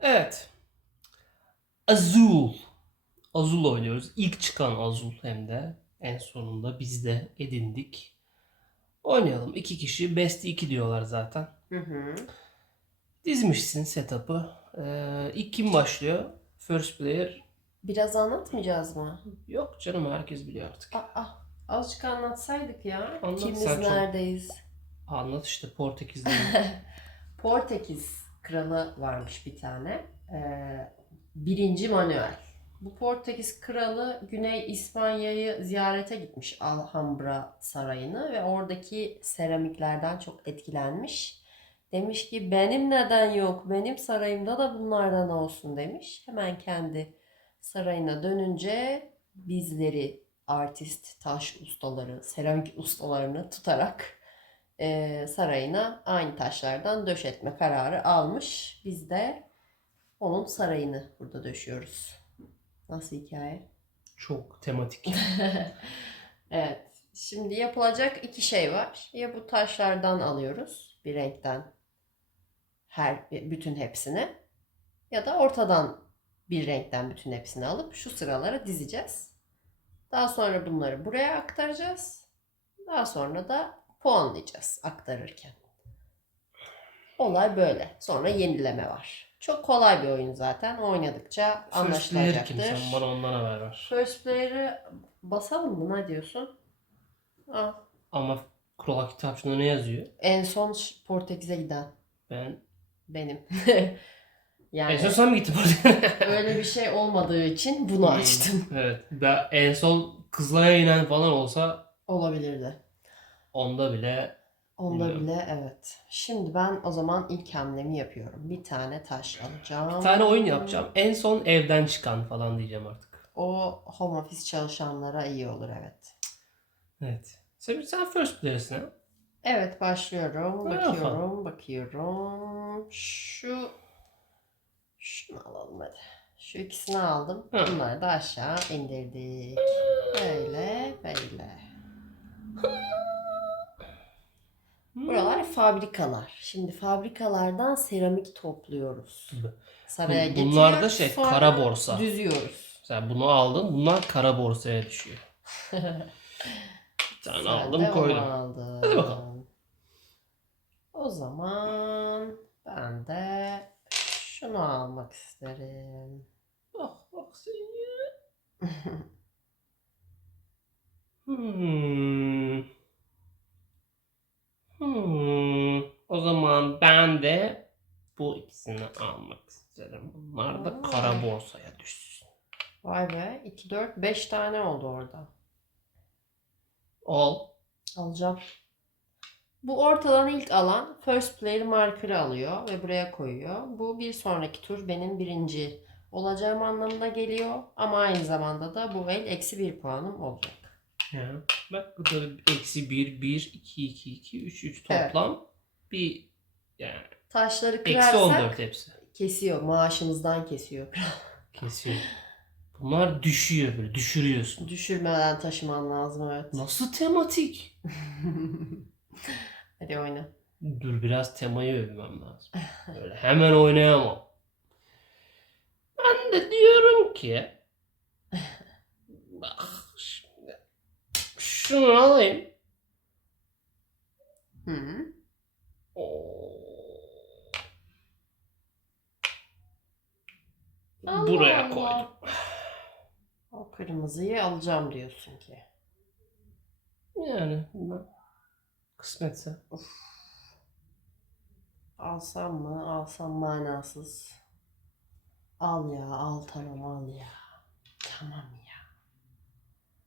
Evet. Azul. Azul oynuyoruz. İlk çıkan Azul hem de. En sonunda biz de edindik. Oynayalım. İki kişi. Best 2 diyorlar zaten. Hı hı. Dizmişsin setup'ı. Ee, ilk kim başlıyor? First player. Biraz anlatmayacağız mı? Yok canım herkes biliyor artık. Aa, azıcık anlatsaydık ya. Anlat Kimiz sen çok- neredeyiz? Anlat işte Portekiz'de. Portekiz kralı varmış bir tane. Ee, birinci Manuel. Bu Portekiz kralı Güney İspanya'yı ziyarete gitmiş Alhambra Sarayı'nı ve oradaki seramiklerden çok etkilenmiş. Demiş ki benim neden yok? Benim sarayımda da bunlardan olsun demiş. Hemen kendi sarayına dönünce bizleri artist, taş ustaları, seramik ustalarını tutarak e, sarayına aynı taşlardan döşetme kararı almış. Biz de onun sarayını burada döşüyoruz. Nasıl hikaye? Çok tematik. evet. Şimdi yapılacak iki şey var. Ya bu taşlardan alıyoruz bir renkten her bütün hepsini ya da ortadan bir renkten bütün hepsini alıp şu sıralara dizeceğiz. Daha sonra bunları buraya aktaracağız. Daha sonra da puanlayacağız aktarırken. Olay böyle. Sonra yenileme var. Çok kolay bir oyun zaten. Oynadıkça First player kim? Sen bana ondan haber ver. First player'ı basalım mı? Ne diyorsun? Aa, Ama kural kitapçığında ne yazıyor? en son ş- Portekiz'e giden Ben benim. en yani son sen mi gittin Portekiz'e? öyle bir şey olmadığı için bunu açtım. evet. Ben en son Kızılay'a inen falan olsa Olabilirdi. Onda bile Onda Bilmiyorum. bile evet. Şimdi ben o zaman ilk hamlemi yapıyorum. Bir tane taş alacağım. bir tane oyun yapacağım. En son evden çıkan falan diyeceğim artık. O home office çalışanlara iyi olur evet. Evet. Sen, sen first player'sin ha? Evet başlıyorum. Hadi Bakıyorum, bakıyorum. Şu şunu alalım hadi. Şu ikisini aldım. Hı. Bunları da aşağı indirdik. Böyle, böyle. Buralar fabrikalar. Şimdi fabrikalardan seramik topluyoruz. Saraya Bu- bunlar da getiriyoruz, şey, sonra kara borsa. Düzüyoruz. Sen bunu aldın. Bunlar kara borsaya düşüyor. Bir tane Sen aldım de onu koydum. aldın. Hadi bakalım. O zaman ben de şunu almak isterim. Bak bak sen ya. Hmm. Hmm. O zaman ben de bu ikisini almak isterim. Bunlar da kara borsaya düşsün. Vay be 2, 4, 5 tane oldu orada. Al. Alacağım. Bu ortadan ilk alan first player marker'ı alıyor ve buraya koyuyor. Bu bir sonraki tur benim birinci olacağım anlamına geliyor. Ama aynı zamanda da bu el eksi bir puanım olacak. Ya. Bak bu da eksi 1, 1, 2, 2, 2, 3, 3 Evet. toplam. Bir yani Taşları eksi kırarsak 14 hepsi. kesiyor. Maaşımızdan kesiyor. Kesiyor. Bunlar düşüyor böyle düşürüyorsun. Düşürmeden taşıman lazım evet. Nasıl tematik? Hadi oyna. Dur biraz temayı övmem lazım. Öyle hemen oynayamam. Ben de diyorum ki bak şunu alayım. Hı -hı. Allah Buraya Allah. koydum. O kırmızıyı alacağım diyorsun ki. Yani kısmetse. Alsam mı? Alsam manasız. Al ya, al tamam al ya. Tamam ya.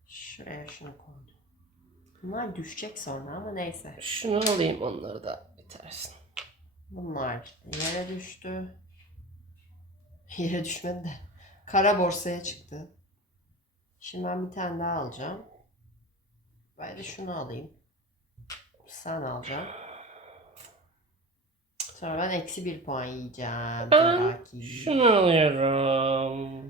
Şuraya şunu koydum. Bunlar düşecek sonra ama neyse. Şunu alayım onları da bitersin. Bunlar yere düştü. Yere düşmedi de. Kara borsaya çıktı. Şimdi ben bir tane daha alacağım. Ben de şunu alayım. Sen alacaksın. Sonra ben eksi bir puan yiyeceğim. Ben. Şunu alıyorum.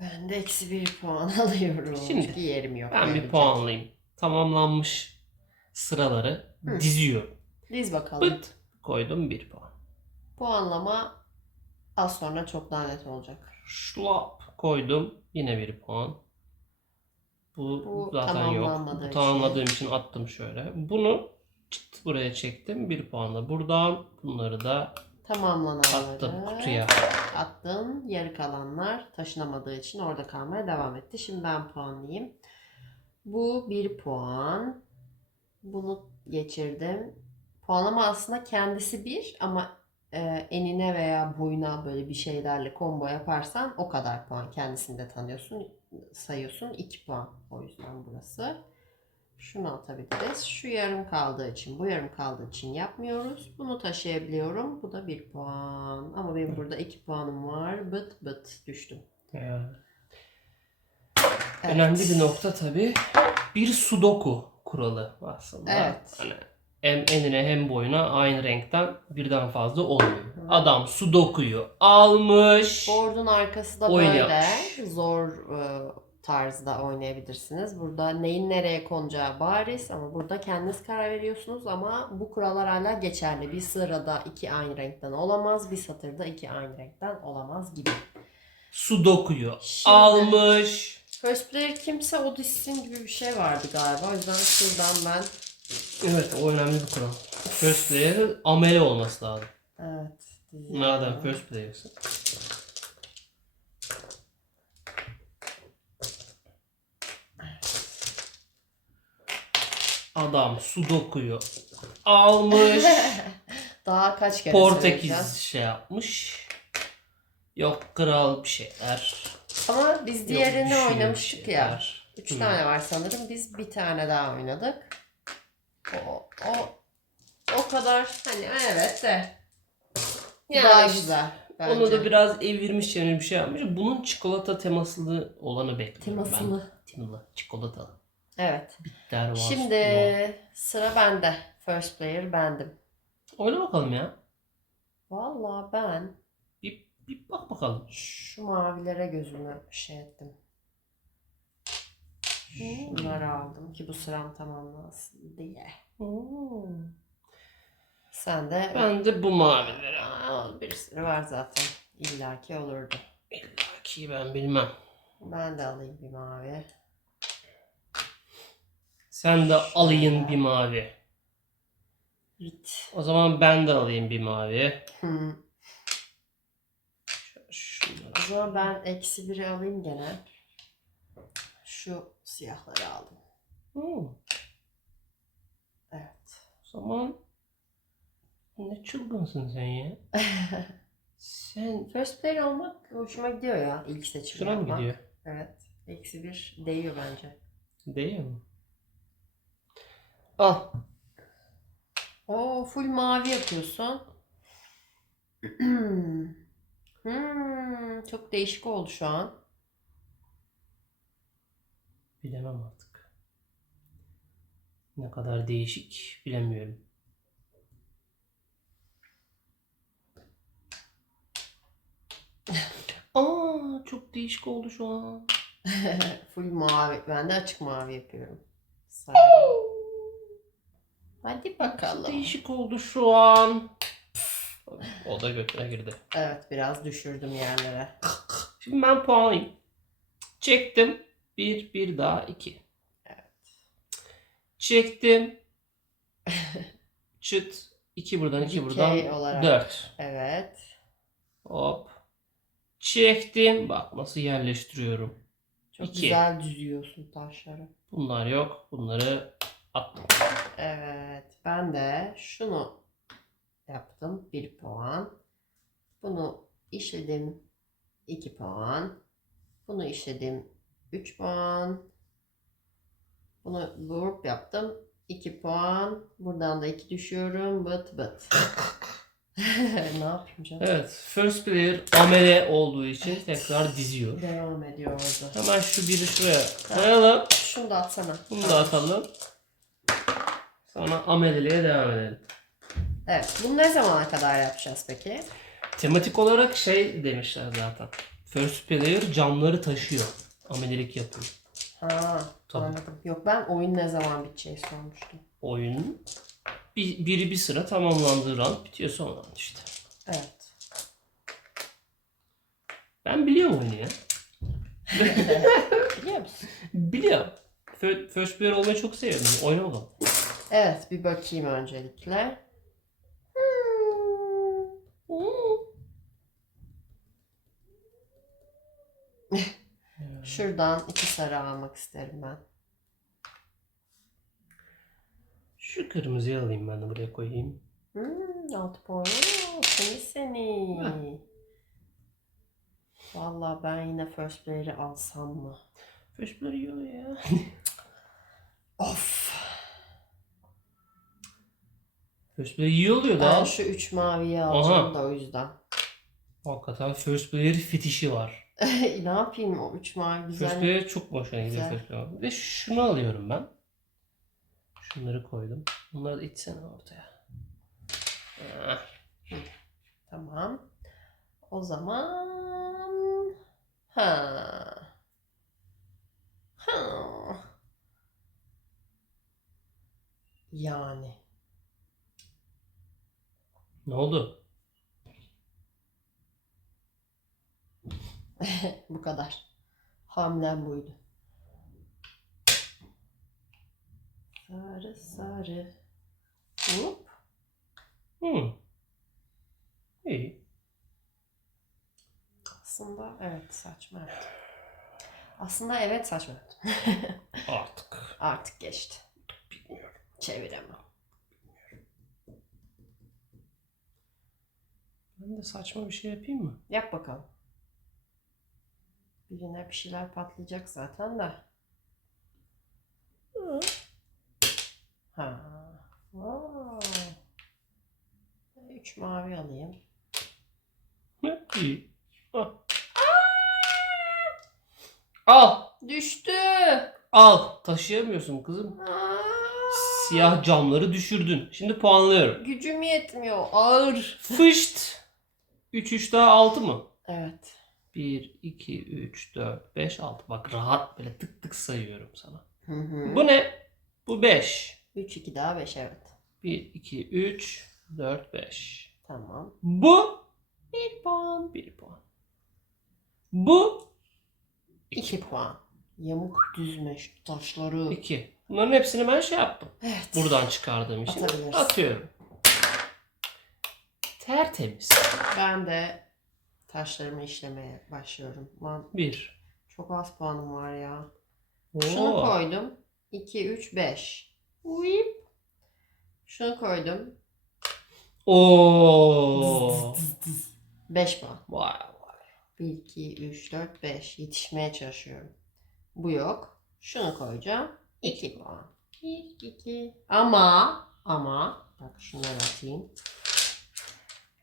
Ben de eksi bir puan alıyorum. Şimdi, Çünkü yerim yok. Ben bir Yiyecek. puanlayayım. Tamamlanmış sıraları Hı. diziyorum. Diz bakalım. Pıt koydum bir puan. Puanlama Az sonra çok daha net olacak. Şlap koydum. Yine bir puan. Bu, Bu zaten yok. Bu için. tamamladığım için attım şöyle. Bunu çıt buraya çektim. Bir puanla buradan. Bunları da Tamamlananları attım kutuya. attın. Yarı kalanlar taşınamadığı için orada kalmaya devam etti. Şimdi ben puanlayayım. Bu bir puan. Bunu geçirdim. Puanlama aslında kendisi bir ama e, enine veya boyuna böyle bir şeylerle combo yaparsan o kadar puan. Kendisini de tanıyorsun, sayıyorsun. 2 puan. O yüzden burası. Şunu atabiliriz. Şu yarım kaldığı için, bu yarım kaldığı için yapmıyoruz. Bunu taşıyabiliyorum. Bu da bir puan. Ama benim burada iki puanım var. Bıt bıt düştüm. Yani. Evet. Önemli bir nokta tabii. Bir sudoku kuralı aslında. Evet. Hani hem enine hem boyuna aynı renkten birden fazla olmuyor. Adam sudokuyu almış. Board'un arkası da Oyun böyle zor e, tarzda oynayabilirsiniz. Burada neyin nereye konacağı bariz ama burada kendiniz karar veriyorsunuz ama bu kurallar hala geçerli. Bir sırada iki aynı renkten olamaz, bir satırda iki aynı renkten olamaz gibi. Sudokuyu Şimdi- almış. First player kimse o dizsin gibi bir şey vardı galiba. O yüzden şuradan ben Evet o önemli bir kural. First player amele olması lazım. evet. Madem first player'sın. Adam sudokuyu almış. Daha kaç kere. Portekiz şey yapmış. Yok kral bir şeyler. Ama biz Yok diğerini bir oynamıştık ya. şeyler. Üç Hı. tane var sanırım. Biz bir tane daha oynadık. O, o, o kadar hani evet de Yani daha güzel bence. Onu da biraz evirmiş yani bir şey yapmış. Bunun çikolata temaslı olanı bekliyorum ben. Temasını. Temalı. Çikolatalı. Evet. Der var. Şimdi sıra bende. First player bendim. Oyna bakalım ya. Vallahi ben Bir, bak bakalım. şu mavilere gözümü şey ettim. Şunları aldım ki bu sıram tamamlansın diye. Hmm. Sen de Ben de bu mavileri. Aa, bir sürü var zaten. İlla ki olurdu. İlla ki ben bilmem. Ben de alayım bir mavi. Sen de alayın bir mavi. Git. O zaman ben de alayım bir mavi. Hı. Şunları. O zaman ben eksi biri alayım gene. Şu siyahları aldım. Hmm. Evet. O zaman ne çılgınsın sen ya. Sen First player olmak hoşuma gidiyor ya. ilk seçim şuna mı gidiyor? Evet. Eksi bir değiyor bence. Değil mi? Al. Oo full mavi yapıyorsun. hmm, çok değişik oldu şu an. Bilemem artık. Ne kadar değişik bilemiyorum. Aa çok değişik oldu şu an. full mavi. Ben de açık mavi yapıyorum. Sayın. Hadi Çok bakalım. değişik oldu şu an. O da götüne girdi. Evet biraz düşürdüm yerlere. Şimdi ben puanlayayım. Çektim. Bir, bir daha iki. Çektim. Çıt. İki buradan, iki Dikey buradan. olarak. Dört. Evet. Hop. Çektim. Bak nasıl yerleştiriyorum. Çok İki. güzel düzüyorsun taşları. Bunlar yok. Bunları attım. Evet. Ben de şunu yaptım. Bir puan. Bunu işledim. iki puan. Bunu işledim. Üç puan. Bunu grup yaptım. 2 puan. Buradan da 2 düşüyorum. Bıt bıt. ne yapayım canım? Evet. First player amele olduğu için tekrar diziyor. Devam ediyor orada. Hemen şu biri şuraya koyalım. Şunu da atsana. Bunu da atalım. Sonra ameleliğe devam edelim. Evet. Bunu ne zamana kadar yapacağız peki? Tematik olarak şey demişler zaten. First player camları taşıyor. Amelelik yapıyor. Ha, Tabii. anladım. Yok ben oyun ne zaman biteceği sormuştum. Oyun bir, biri bir sıra tamamlandığı round bitiyor sonra işte. Evet. Ben biliyorum oyunu ya. Biliyor musun? Biliyorum. Fir- First player olmayı çok seviyorum. Oyna bakalım. Evet bir bakayım öncelikle. Şuradan iki sarı almak isterim ben. Şu kırmızıyı alayım ben de buraya koyayım. Hmm, altı puan. Seni seni. Hı. Vallahi ben yine first player'i alsam mı? First player ya. Of. First player iyi oluyor Ben da. şu üç maviyi alacağım Aha. da o yüzden. Hakikaten first player fetişi var. ne yapayım o üç mavi First güzel. player çok boşuna gidiyor Güzel. first player. Ve şunu alıyorum ben. Şunları koydum. Bunları da itsene ortaya. Ah, Tamam. O zaman ha. Ha. Yani Ne oldu? bu kadar. Hamlem buydu. Sarı sarı. Hop. Hmm. İyi. Aslında evet saçma yaptım. Aslında evet saçma yaptım. Artık. Artık geçti. Bilmiyorum. Çeviremem. Ben de saçma bir şey yapayım mı? Yap bakalım. Birine bir şeyler patlayacak zaten de. Ha. Wow. Üç mavi alayım. İyi. Al. Al. Düştü. Al. Taşıyamıyorsun kızım. Aa, Siyah camları düşürdün. Şimdi puanlıyorum. gücüm yetmiyor. Ağır. Fışt. 3 3 daha 6 mı? Evet. 1 2 3 4 5 6. Bak rahat böyle tık tık sayıyorum sana. Hı hı. Bu ne? Bu 5. 3 2 daha 5 evet. 1 2 3 4 5. Tamam. Bu 1 puan. 1 puan. Bu 2 puan. Yamuk düzme şu taşları. 2. Bunların hepsini ben şey yaptım. Evet. Buradan çıkardığım için atıyorum. Tertemiz. Ben de taşlarımı işlemeye başlıyorum. Lan 1. çok az puanım var ya. Şunu koydum. 2, 3, 5. Şunu koydum. Oo. 5 puan. Vay vay. 1, 2, 3, 4, 5. Yetişmeye çalışıyorum. Bu yok. Şunu koyacağım. 2 puan. 1, 2. Ama ama bak şunları atayım.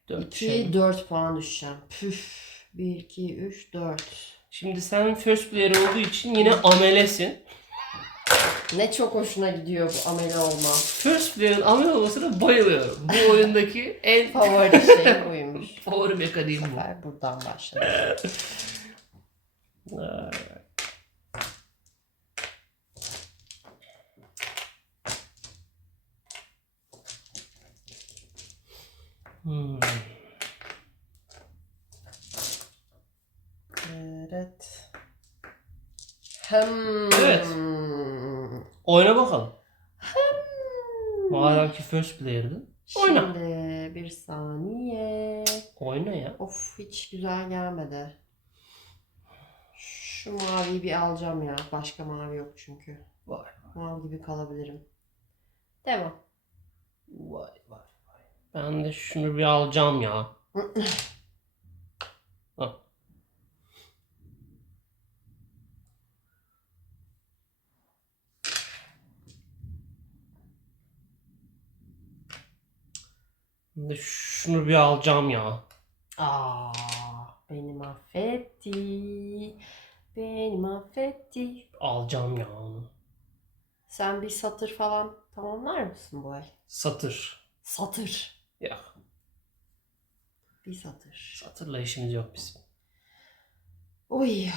4 2, 4 puan düşeceğim. Püf. 1, 2, 3, 4. Şimdi sen first player olduğu için yine amelesin. Ne çok hoşuna gidiyor bu amele olma. First player'ın amele olmasına bayılıyorum. Bu oyundaki en Favori şeyim buymuş. favori mekaniğim bu. Sefer buradan başladı. Ay. Hmm. Evet. Hmm. Evet. Oyna bakalım. Madem ki first player'dın. Oyna. Şimdi bir saniye. Oyna ya. Of hiç güzel gelmedi. Şu maviyi bir alacağım ya. Başka mavi yok çünkü. Vay Mal gibi kalabilirim. Devam. Ben de şunu bir alacağım ya. Ben de şunu bir alacağım ya. Aa, beni mahvetti. Beni mahvetti. Alacağım ya onu. Sen bir satır falan tamamlar mısın bu ay? Satır. Satır. Ya Bir satır. satırla işimiz yok bizim. Uy.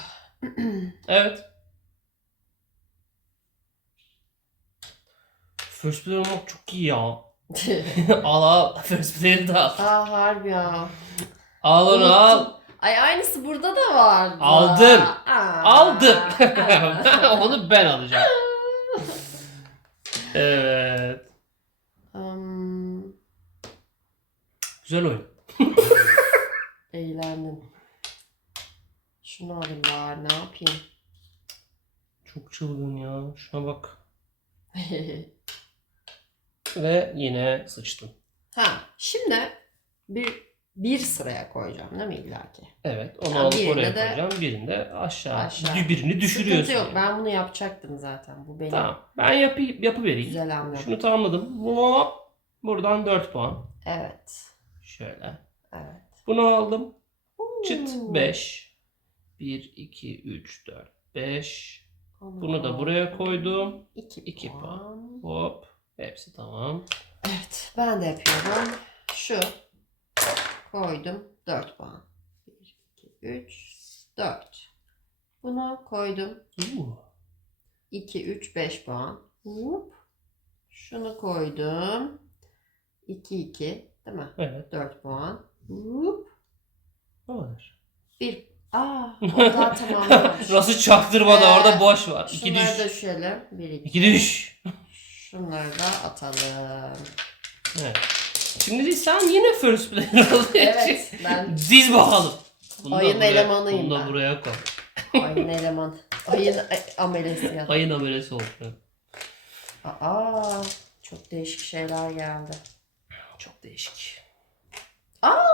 Evet. First player olmak çok iyi ya. al al. First player'ı da al. Aa harbi ya. Al onu Unuttum. al. Ay aynısı burada da vardı. Aldın. Aa. Aldım. Onu ben alacağım. Evet. Güzel oyun. eğlendim. Şunu alayım bari ne yapayım? Çok çılgın ya. Şuna bak. Ve yine sıçtım. ha şimdi bir bir sıraya koyacağım değil mi illaki? Evet. Onu Ya alıp oraya de koyacağım. Birini de aşağı. aşağı. Birini düşürüyorsun. Sıkıntı yok. yani. Ben bunu yapacaktım zaten. Bu benim Tamam. Ben yapı, yapıvereyim. güzel hamlem. Şunu tamamladım. Hop. Buradan 4 puan. Evet. Şöyle. Evet. Bunu aldım. Çıt Oo. 5. 1, 2, 3, 4, 5. Onu Bunu da buraya koydum. İki, İki puan. Hop. Hepsi tamam. Evet. Ben de yapıyorum. Şu. Koydum. 4 puan. 1, 2, 3, 4. Bunu koydum. Uuu. 2, 3, 5 puan. Hop. Şunu koydum. 2, 2. Değil mi? Evet. 4 puan. Hop. Var. 1. Aa, o daha tamamlamış. Nasıl çaktırmadı Ee, orada boş var. 2 Şunları düş. düşelim. 1, 2. 2 düş. Şunları da atalım. Evet. Şimdi sen yine first player olduğu Evet. için Ben diz bakalım. Bunu da Ayın buraya- elemanıyım Bunu da ben. buraya koy. ayın eleman. Ayın a- ameliyatı. Ayın amelesi oldu. Aa, çok değişik şeyler geldi. Çok değişik. Aa,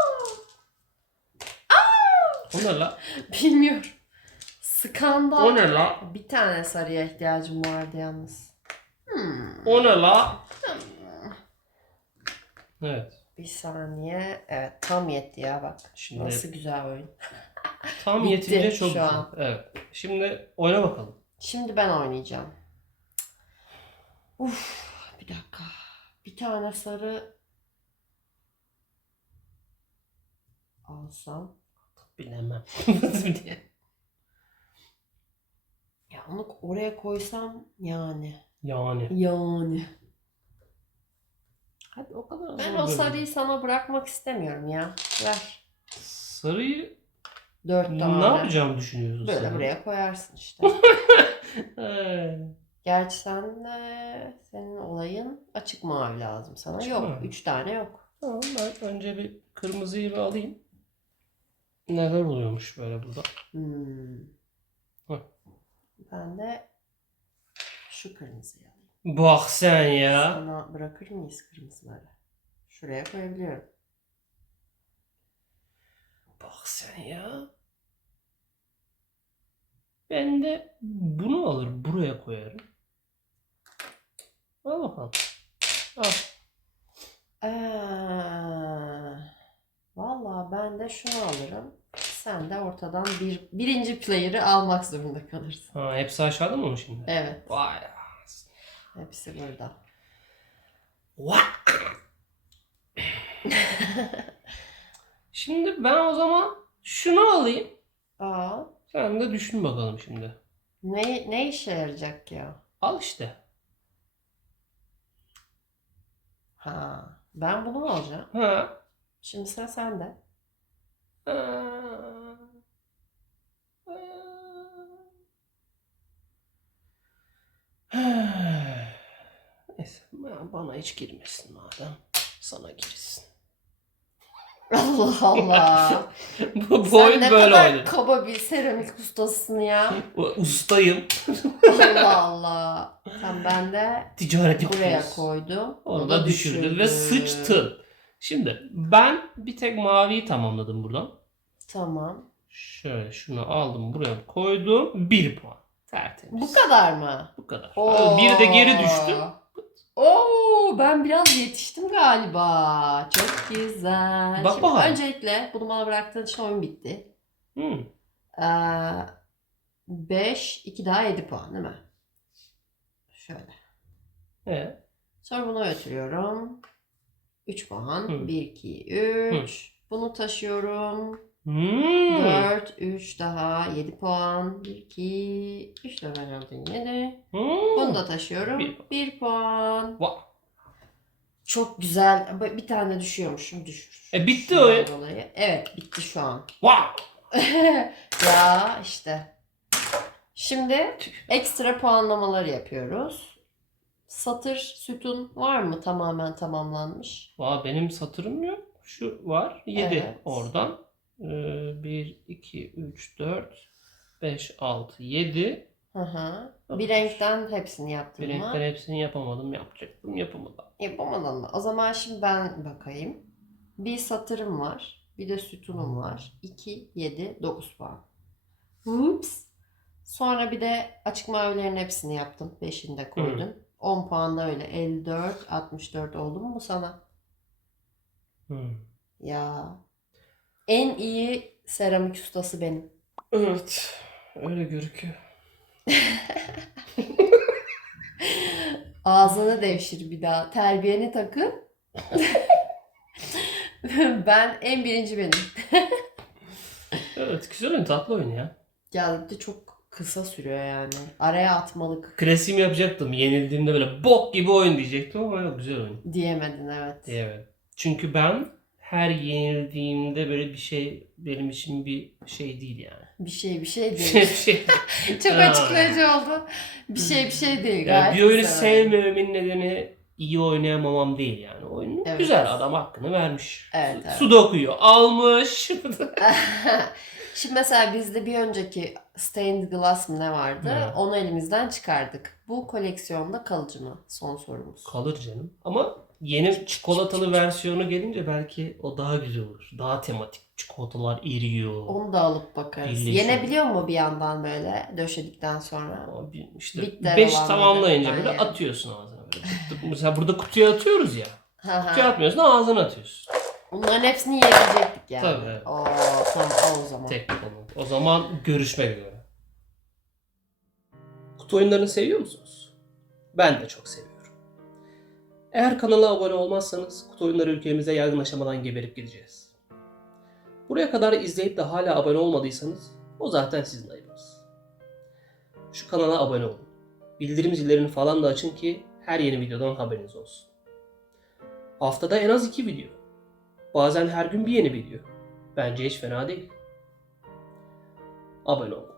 O ne la? bilmiyorum. Skandal. O ne la? Bir tane sarıya ihtiyacım vardı yalnız. Hmm. O ne la? Evet. Bir saniye. Evet tam yetti ya bak. Şimdi Nasıl güzel oyun. tam yetince çok şu güzel. an. Evet. Şimdi oyna bakalım. Şimdi ben oynayacağım. Uf, bir dakika. Bir tane sarı alsam. Bilemem. diye. Ya onu oraya koysam yani. yani. Yani. Hadi o kadar. Ben o sarıyı sana bırakmak istemiyorum ya. Ver. Sarıyı Dört tane. ne yapacağımı düşünüyorsun Böyle sen? buraya koyarsın işte. Gerçi sen de senin olayın açık mavi lazım sana. Açık yok. mavi. Üç tane yok. Tamam ben önce bir kırmızıyı bir alayım. Neler oluyormuş böyle burada? Hmm. Ben de şu kırmızıyı alayım. Bak sen ya. Sana bırakır mıyız kırmızıları? Şuraya koyabiliyorum. Bak sen ya. Ben de bunu alır buraya koyarım. Al bakalım. Al. Ee, vallahi ben de şunu alırım. Sen de ortadan bir birinci player'ı almak zorunda kalırsın. Ha, hepsi aşağıda mı şimdi? Evet. Vay. Hepsi burada. What? Şimdi ben o zaman şunu alayım. Aa, Sen de düşün bakalım şimdi. ne, ne işe yarayacak ya? Al işte. Ha, ben bunu mu alacağım? Ha. Şimdi sıra sende. Neyse bana hiç girmesin madem. Sana girsin. Allah Allah. bu bu Sen ne böyle kadar oynanır. kaba bir seramik ustasısın ya. Ustayım. Allah Allah. Sen ben de Ticaret buraya koydum. Onu da düşürdün ve sıçtın. Şimdi ben bir tek maviyi tamamladım buradan. Tamam. Şöyle şunu aldım buraya koydum. Bir puan. Tertemiz. Bu kadar mı? Bu kadar. Oo. Bir de geri düştü. Oo, ben biraz yetiştim galiba. Çok güzel. Bak Şimdi bakalım. öncelikle bunu bana bıraktığın için oyun bitti. Hmm. 5, 2 daha 7 puan değil mi? Şöyle. Evet. Sonra bunu götürüyorum. 3 puan. Hı. 1, 2, 3. Bunu taşıyorum. Hmm. 4, 3 daha 7 puan. 1, 2, 3 daha ben aldım 7. Hmm. Bunu da taşıyorum. Bir 1 puan. Vay. Çok güzel. Bir tane düşüyormuşum. Düşür. E, bitti oyun. Dolayı. Evet bitti şu an. Wow. ya işte. Şimdi ekstra puanlamalar yapıyoruz. Satır, sütun var mı tamamen tamamlanmış? Valla benim satırım yok. Şu var. 7 Evet. oradan. Ee, 1, 2, 3, 4, 5, 6, 7. Hı hı. Bir renkten hepsini yaptın Bir mı? renkten hepsini yapamadım. Yapacaktım. Yapamadım. Yapamadın mı? O zaman şimdi ben bakayım. Bir satırım var. Bir de sütunum var. 2, 7, 9 puan. Ups. Sonra bir de açık mavilerin hepsini yaptım. 5'ini de koydum. 10 puan da öyle. 54, 64 oldu mu bu sana? Hmm. Ya. En iyi seramik ustası benim. Evet. Öyle gözüküyor. Ağzını devşir bir daha. Terbiyeni takın. ben en birinci benim. Evet. Güzel oyun. Tatlı oyun ya. Ya de çok kısa sürüyor yani. Araya atmalık Klasiğimi yapacaktım. Yenildiğimde böyle bok gibi oyun diyecektim ama yok güzel oyun. diyemedin evet. Evet. Çünkü ben her yenildiğimde böyle bir şey benim için bir şey değil yani. Bir şey bir şey Bir değil. şey. çok Ha. açıklayıcı oldu. Bir şey bir şey değil. Yani gayet bir oyunu güzel. sevmememin nedeni iyi oynayamamam değil yani. Oyun Evet. güzel adam hakkını vermiş. Evet, Su- evet. Sudoku'yu almış. Şimdi mesela bizde bir önceki stained glass mı ne vardı? Hı. Onu elimizden çıkardık. Bu koleksiyonda kalıcı mı? Son sorumuz. Kalır canım. Ama yeni çikolatalı versiyonu gelince belki o daha güzel olur. Daha tematik. Çikolatalar eriyor. Onu da alıp bakarız. Birleşiyor. Yenebiliyor mu bir yandan böyle döşedikten sonra? Ama bir- işte Bitter 5 olanları tamamlayınca böyle yerim. atıyorsun ağzına. Böyle. Mesela burada kutuya atıyoruz ya. Ha Kutuya atmıyorsun ağzına atıyorsun. Bunların hepsini yiyebilecektik yani. Tabii, evet. Oo, tamam al o zaman. Tek konu. O zaman görüşmek üzere. Kutu oyunlarını seviyor musunuz? Ben de çok seviyorum. Eğer kanala abone olmazsanız kutu oyunları ülkemizde yaygın aşamadan geberip gideceğiz. Buraya kadar izleyip de hala abone olmadıysanız o zaten sizin ayıbınız. Şu kanala abone olun. Bildirim zillerini falan da açın ki her yeni videodan haberiniz olsun. Haftada en az iki video. Bazen her gün bir yeni video. Bence hiç fena değil. Abone olun.